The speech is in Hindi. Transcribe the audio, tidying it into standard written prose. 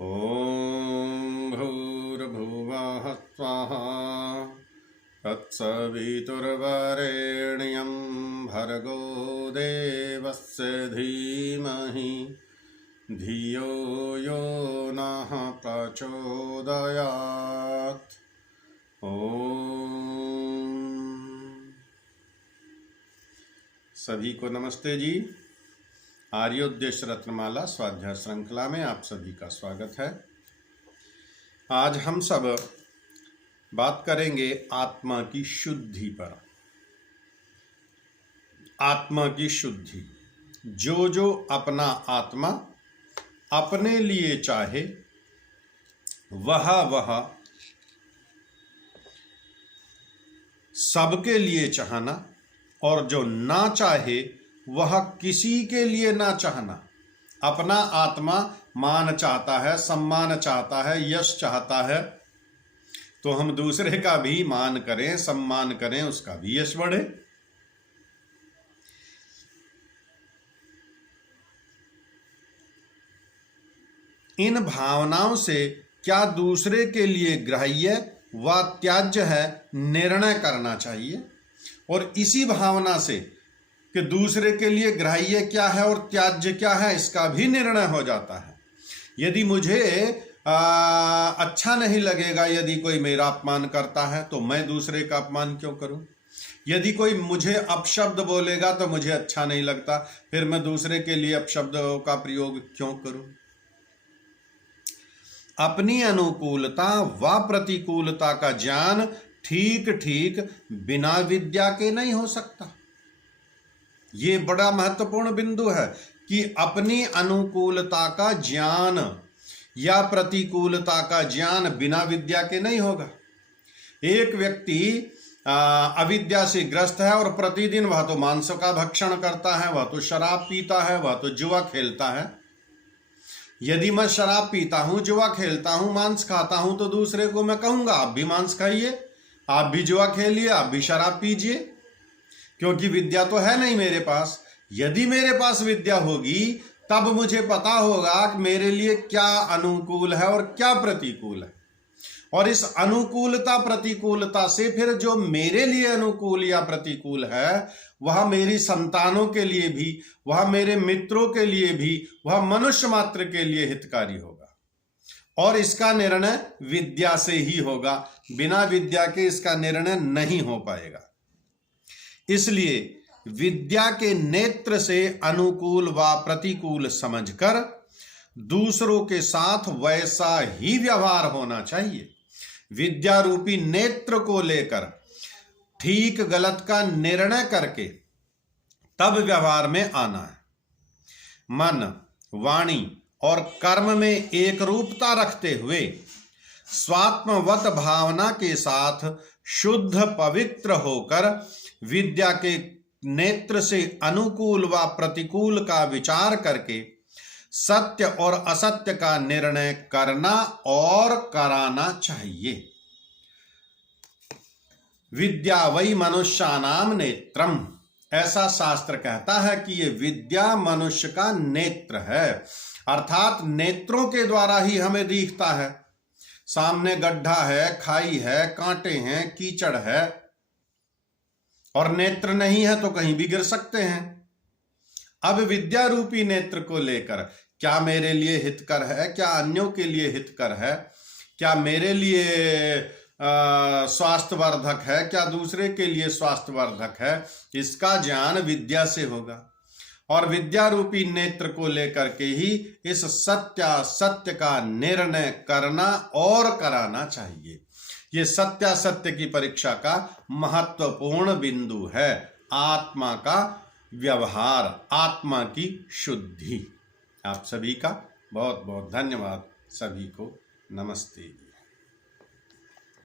ॐ भूर्भुवः स्वः तत्सवितुर्वरेण्यं भर्गो देवस्य धीमहि धियो यो नः प्रचोदयात्। सभी को नमस्ते जी। आर्योद्देश्य रत्नमाला स्वाध्याय श्रृंखला में आप सभी का स्वागत है। आज हम सब बात करेंगे आत्मा की शुद्धि पर। आत्मा की शुद्धि, जो अपना आत्मा अपने लिए चाहे वह सबके लिए चाहना, और जो ना चाहे वह किसी के लिए ना चाहना। अपना आत्मा मान चाहता है, सम्मान चाहता है, यश चाहता है, तो हम दूसरे का भी मान करें, सम्मान करें, उसका भी यश बढ़े। इन भावनाओं से क्या दूसरे के लिए ग्राह्य व त्याज्य है, निर्णय करना चाहिए। और इसी भावना से कि दूसरे के लिए ग्राह्य क्या है और त्याज्य क्या है, इसका भी निर्णय हो जाता है। यदि मुझे अच्छा नहीं लगेगा यदि कोई मेरा अपमान करता है, तो मैं दूसरे का अपमान क्यों करूं। यदि कोई मुझे अपशब्द बोलेगा तो मुझे अच्छा नहीं लगता, फिर मैं दूसरे के लिए अपशब्दों का प्रयोग क्यों करूं। अपनी अनुकूलता व प्रतिकूलता का ज्ञान ठीक ठीक बिना विद्या के नहीं हो सकता। ये बड़ा महत्वपूर्ण बिंदु है कि अपनी अनुकूलता का ज्ञान या प्रतिकूलता का ज्ञान बिना विद्या के नहीं होगा। एक व्यक्ति अविद्या से ग्रस्त है और प्रतिदिन वह तो मांस का भक्षण करता है, वह तो शराब पीता है, वह तो जुआ खेलता है। यदि मैं शराब पीता हूं, जुआ खेलता हूं, मांस खाता हूं, तो दूसरे को मैं कहूंगा आप भी मांस खाइए, आप भी जुआ खेलिए, आप भी शराब पीजिए, क्योंकि विद्या तो है नहीं मेरे पास। यदि मेरे पास विद्या होगी तब मुझे पता होगा कि मेरे लिए क्या अनुकूल है और क्या प्रतिकूल है। और इस अनुकूलता प्रतिकूलता से फिर जो मेरे लिए अनुकूल या प्रतिकूल है वह मेरी संतानों के लिए भी, वह मेरे मित्रों के लिए भी, वह मनुष्य मात्र के लिए हितकारी होगा। और इसका निर्णय विद्या से ही होगा, बिना विद्या के इसका निर्णय नहीं हो पाएगा। इसलिए विद्या के नेत्र से अनुकूल व प्रतिकूल समझकर दूसरों के साथ वैसा ही व्यवहार होना चाहिए। विद्या रूपी नेत्र को लेकर ठीक गलत का निर्णय करके तब व्यवहार में आना है। मन, वाणी और कर्म में एक रूपता रखते हुए स्वात्मवत भावना के साथ शुद्ध पवित्र होकर विद्या के नेत्र से अनुकूल व प्रतिकूल का विचार करके सत्य और असत्य का निर्णय करना और कराना चाहिए। विद्या वै मनुष्यानाम नेत्रम, ऐसा शास्त्र कहता है कि ये विद्या मनुष्य का नेत्र है, अर्थात नेत्रों के द्वारा ही हमें दिखता है। सामने गड्ढा है, खाई है, कांटे हैं, कीचड़ है, और नेत्र नहीं है तो कहीं भी गिर सकते हैं। अब विद्या रूपी नेत्र को लेकर क्या मेरे लिए हितकर है, क्या अन्यों के लिए हितकर है, क्या मेरे लिए स्वास्थ्यवर्धक है, क्या दूसरे के लिए स्वास्थ्यवर्धक है, इसका ज्ञान विद्या से होगा। और विद्या रूपी नेत्र को लेकर के ही इस सत्य का निर्णय करना और कराना चाहिए। ये सत्यासत्य की परीक्षा का महत्वपूर्ण बिंदु है, आत्मा का व्यवहार, आत्मा की शुद्धि। आप सभी का बहुत बहुत धन्यवाद। सभी को नमस्ते।